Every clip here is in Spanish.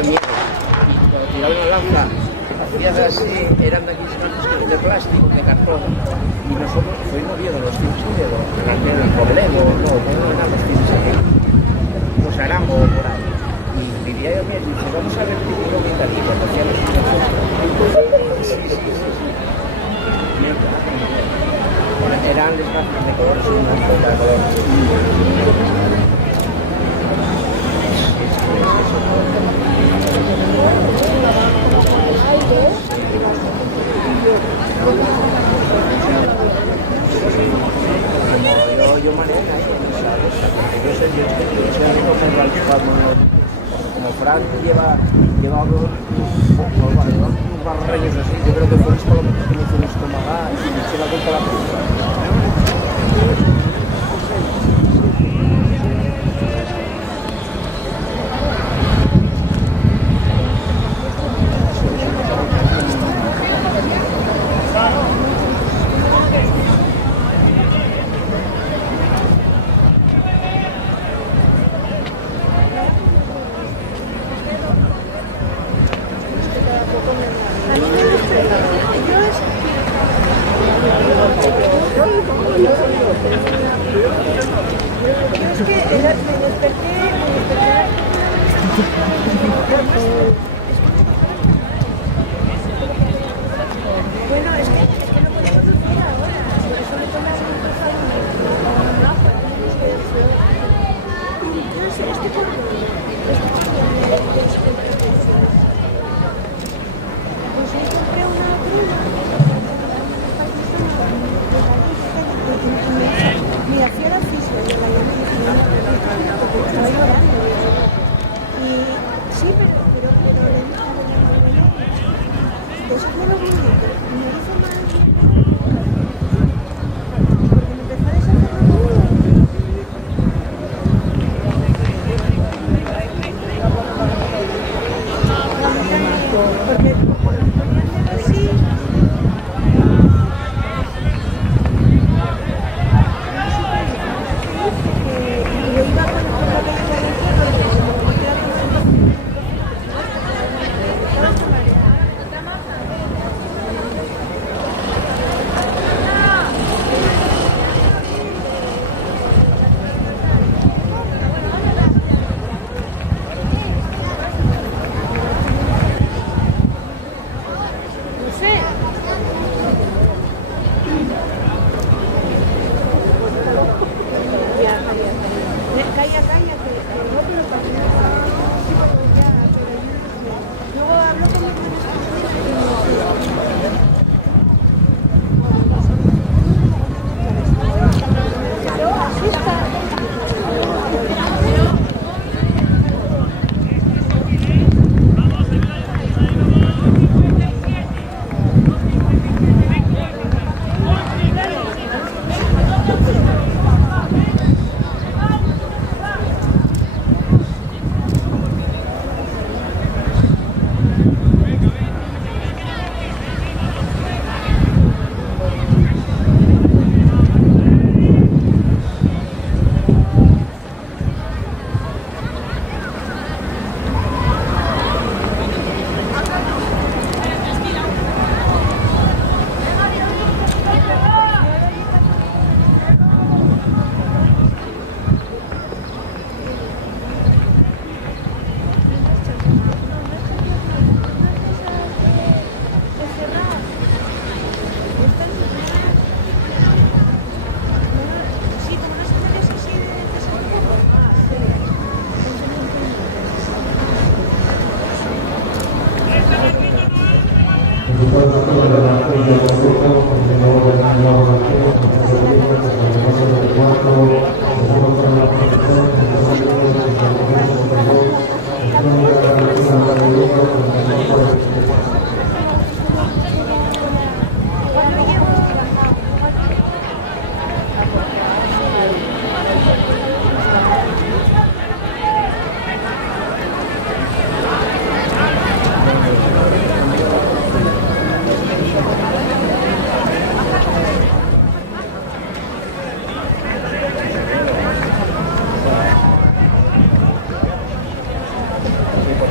tenía miedo. Y cuando tiraba una lanza, hacías así, eran de aquellos campos de plástico, de cartón. Y nosotros fuimos viendo los films en el problema, no eran los films los Arango por ahí. Y vivía yo bien, y dice, vamos a ver tiburón y tal, y cuando hacía los films, sí. Eran las gafas de colores y una foto de colores. Yo manejo ahí, ¿sabes? Yo sé como Frank lleva unos barreños así, yo creo que fue esto lo que me hizo un estómago y me eché la culpa a la película.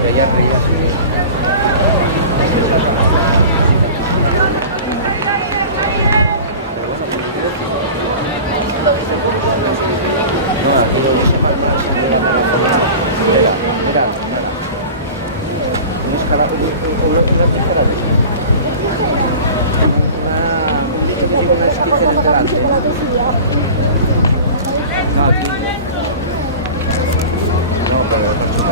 por allá arriba. No, aquí lo dice mal. Mira. Un escalado de una esquina delante. No, aquí. No, pero no, esto es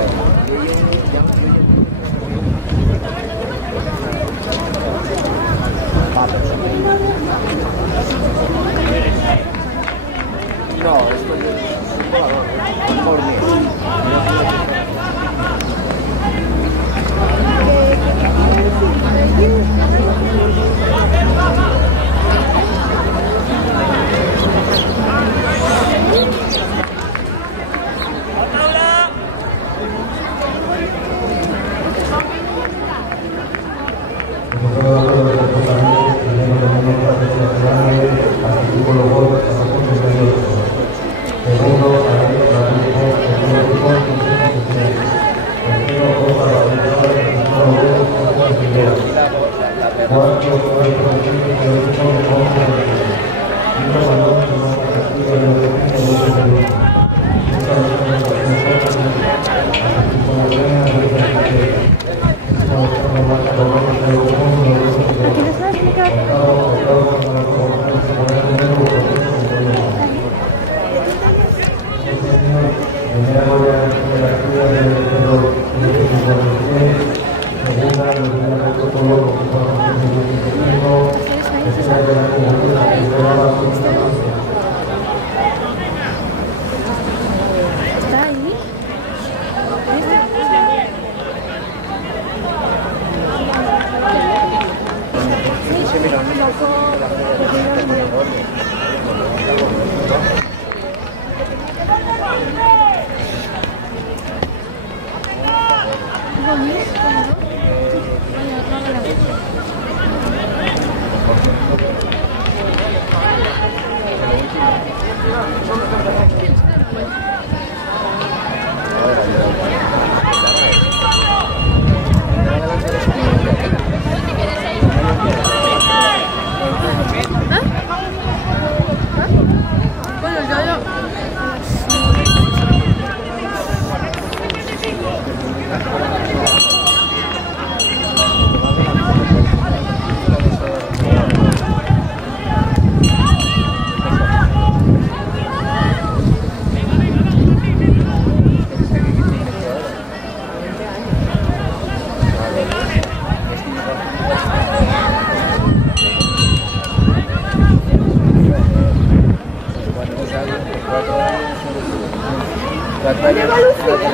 un jugador, por mí.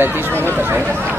Atletismo no te sé.